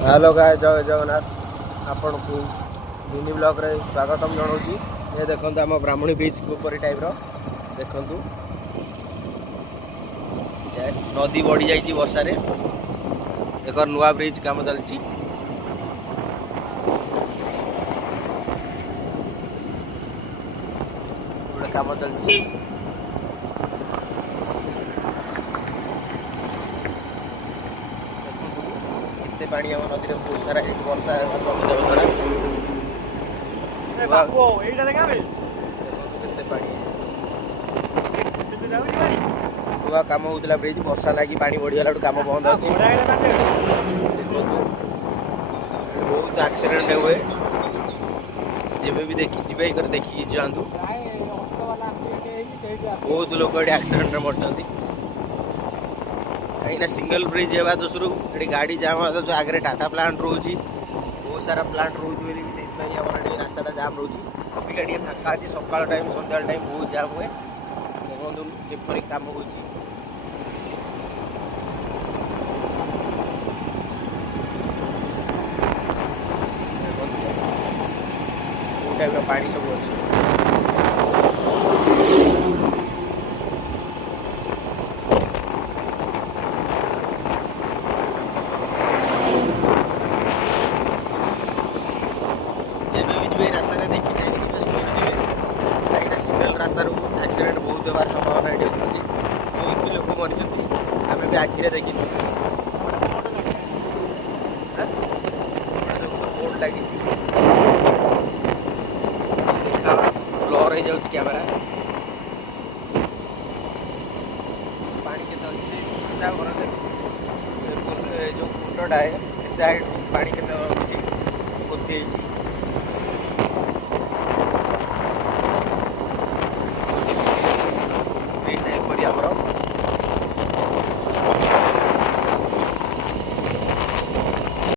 Hello गाय जय जगन्नाथ आपण को मिनी ब्लॉग रे स्वागतम जनाऊँगी। ये देखो आम ब्राह्मणी बीच ऊपर टाइप देखु नदी बढ़ी जाइए वर्षा रे एक नुआ ब्रिज काम चलती काम चलती पानी आम नदी में बहुत सारा वर्षा नुआ काम होता ब्रिज वर्षा लगी पानी बढ़ीगला काम बंद अच्छी बहुत एक्सीडेंट हुए जब भी देखिए जातु बहुत लोग एक्सीडेंट मरते कहीं सिंगल ब्रिज है दोसर ये गाड़ी जाम जो आगे टाटा प्लांट रोचे बहुत सारा प्लांट रोचे रास्ता जाम रोचे अबिका टे फाँका अच्छी सकाल टाइम सन्ध्या टाइम बहुत जाम हुए देखो कम हो टाइप पानी सब अच्छे रास्ता देखी कहीं सिंगल रास्तार एक्सीडेंट बहुत होवार संभावना ये अच्छी बहुत लोक मरी आम भी आखिरे देखी बोर्ड लगी ब्लर हो जाऊँ कैमेरा पानी के जो कुंडा है पानी के पोती